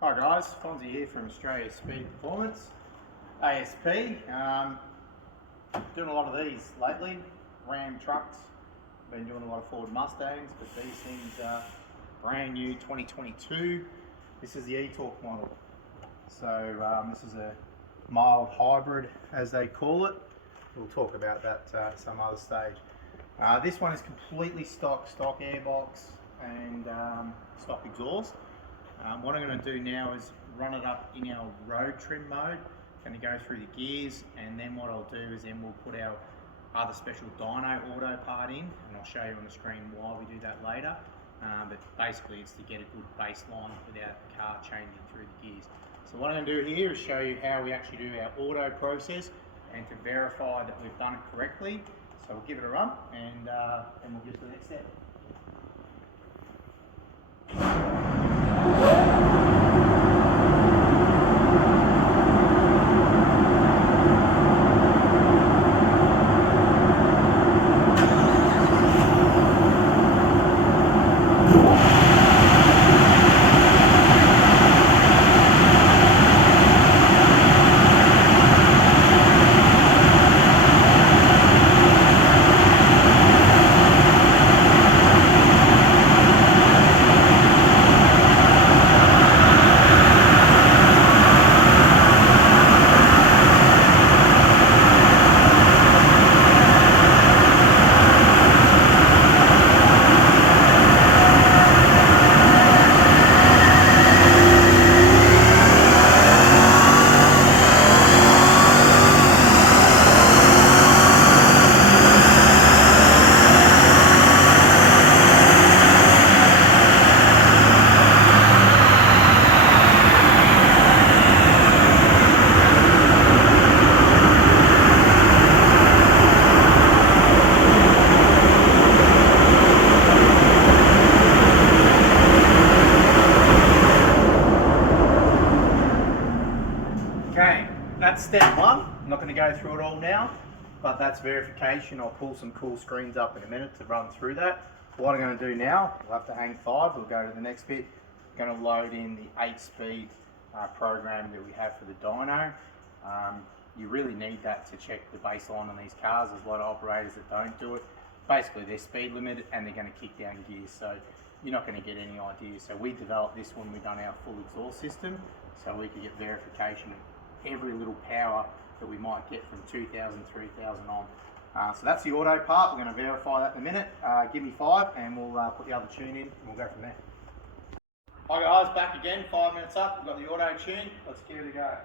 Hi guys, Fonzie here from Australia Speed Performance, ASP. Doing a lot of these lately, Ram trucks. Been doing a lot of Ford Mustangs, but these things are brand new 2022. This is the ETorque model. So this is a mild hybrid, as they call it. We'll talk about that some other stage. This one is completely stock airbox and stock exhaust. What I'm going to do now is run it up in our road trim mode. Going to go through the gears, and then what I'll do is then we'll put our other special dyno auto part in, and I'll show you on the screen why we do that later. But basically it's to get a good baseline without the car changing through the gears. So what I'm going to do here is show you how we actually do our auto process and to verify that we've done it correctly. So we'll give it a run and we'll get to the next step. That's step one. I'm not going to go through it all now, but that's verification. I'll pull some cool screens up in a minute to run through that. What I'm going to do now, we'll have to hang 5, we'll go to the next bit. I'm going to load in the 8-speed program that we have for the dyno. You really need that to check the baseline on these cars. There's a lot of operators that don't do it. Basically they're speed limited and they're going to kick down gears, so you're not going to get any idea. So we developed this when we've done our full exhaust system, so we could get verification of every little power that we might get from 2000, 3000 on. So that's the auto part. We're going to verify that in a minute. Give me 5 and we'll put the other tune in and we'll go from there. Hi guys, back again, 5 minutes up. We've got the auto tune. Let's give it a go.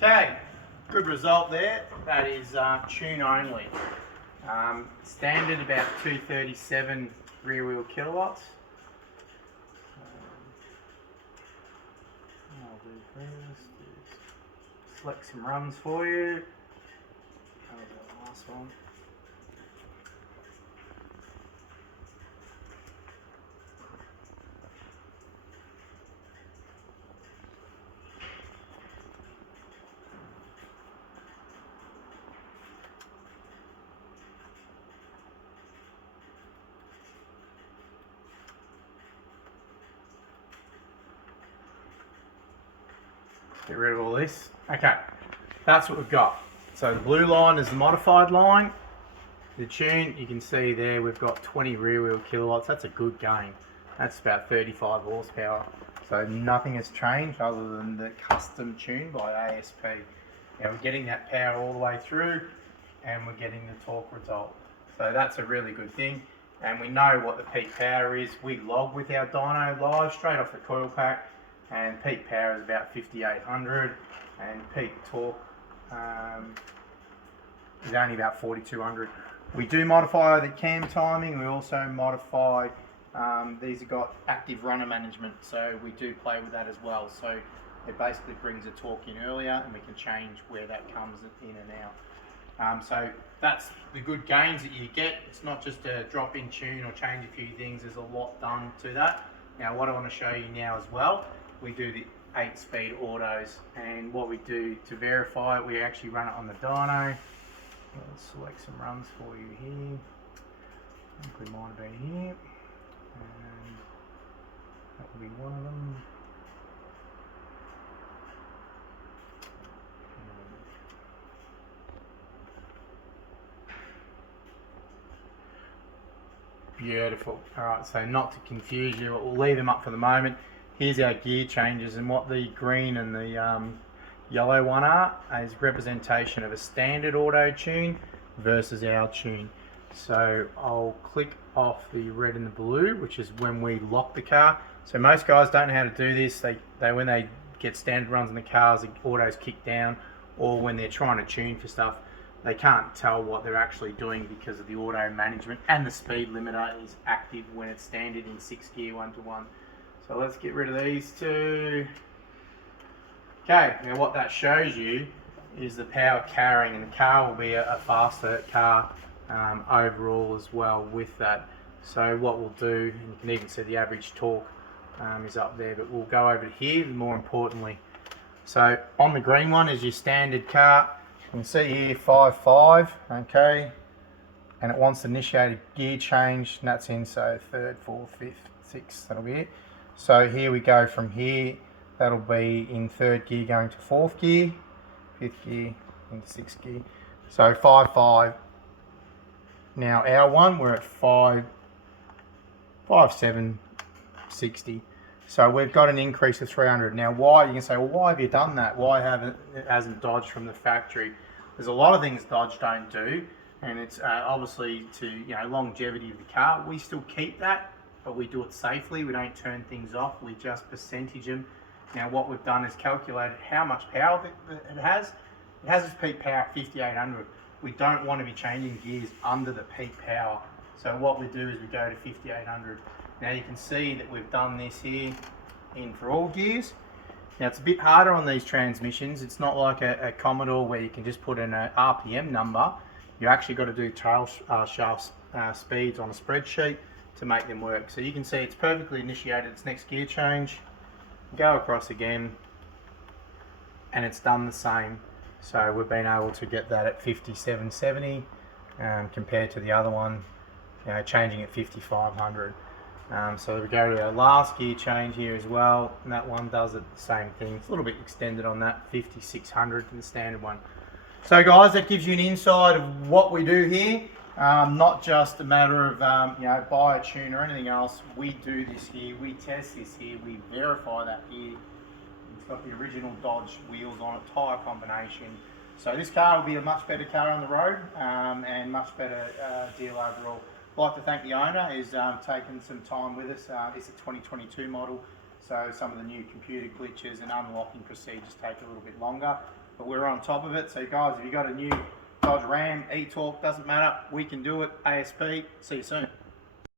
Okay, good result there. That is tune only. Standard about 237 rear wheel kilowatts. I'll do this. Select some runs for you. That was the last one. Get rid of all this. Okay, that's what we've got. So the blue line is the modified line. The tune, you can see there, we've got 20 rear wheel kilowatts. That's a good gain. That's about 35 horsepower. So nothing has changed other than the custom tune by ASP. Now we're getting that power all the way through and we're getting the torque result. So that's a really good thing. And we know what the peak power is. We log with our dyno live straight off the coil pack. And peak power is about 5800 and peak torque is only about 4200. We do modify the cam timing. We also modify, these have got active runner management, so we do play with that as well. So it basically brings the torque in earlier and we can change where that comes in and out. So that's the good gains that you get. It's not just a drop in tune or change a few things. There's a lot done to that. Now what I want to show you now as well, we do the 8-speed autos, and what we do to verify it, we actually run it on the dyno. Let's select some runs for you here. I think we might have been here, and that will be one of them. Beautiful. Alright, so not to confuse you, but we'll leave them up for the moment. Here's our gear changes, and what the green and the yellow one are is representation of a standard auto tune versus our tune. So I'll click off the red and the blue, which is when we lock the car. So most guys don't know how to do this. They when they get standard runs in the cars, the autos kick down, or when they're trying to tune for stuff, they can't tell what they're actually doing because of the auto management, and the speed limiter is active when it's standard in 6 gear 1-to-1. So let's get rid of these two. Okay, now what that shows you is the power carrying, and the car will be a faster car overall as well with that. So what we'll do, and you can even see the average torque is up there, but we'll go over to here more importantly. So on the green one is your standard car. You can see here 5.5, okay, and it wants to initiate a gear change, and that's in, so 3rd, 4th, 5th, 6th, that'll be it. So here we go from here, that'll be in 3rd gear going to 4th gear, 5th gear into 6th gear. So 5.5. Now our one, we're at 5.760. So we've got an increase of 300. Now why, you can say, well, why have you done that? Why haven't it hasn't dodged from the factory? There's a lot of things Dodge don't do, and it's obviously to, you know, longevity of the car. We still keep that, but we do it safely. We don't turn things off, we just percentage them. Now what we've done is calculated how much power it has. It has its peak power at 5800. We don't want to be changing gears under the peak power. So what we do is we go to 5800. Now you can see that we've done this here in for all gears. Now it's a bit harder on these transmissions. It's not like a Commodore where you can just put in an RPM number. You actually got to do tail shaft speeds on a spreadsheet to make them work. So you can see it's perfectly initiated its next gear change. Go across again, and it's done the same. So we've been able to get that at 5770 compared to the other one, you know, changing at 5500. So we go to our last gear change here as well, and that one does it the same thing. It's a little bit extended on that, 5600 to the standard one. So guys, that gives you an insight of what we do here. Not just a matter of you know, buy a tune or anything else. We do this here, we test this here, we verify that here. It's got the original Dodge wheels on it, tyre combination. So this car will be a much better car on the road and much better deal overall. I'd like to thank the owner. He's taken some time with us. It's a 2022 model, So some of the new computer glitches and unlocking procedures take a little bit longer, but we're on top of it. So guys, if you got a new Dodge Ram, ETorque, doesn't matter, we can do it. ASP, see you soon.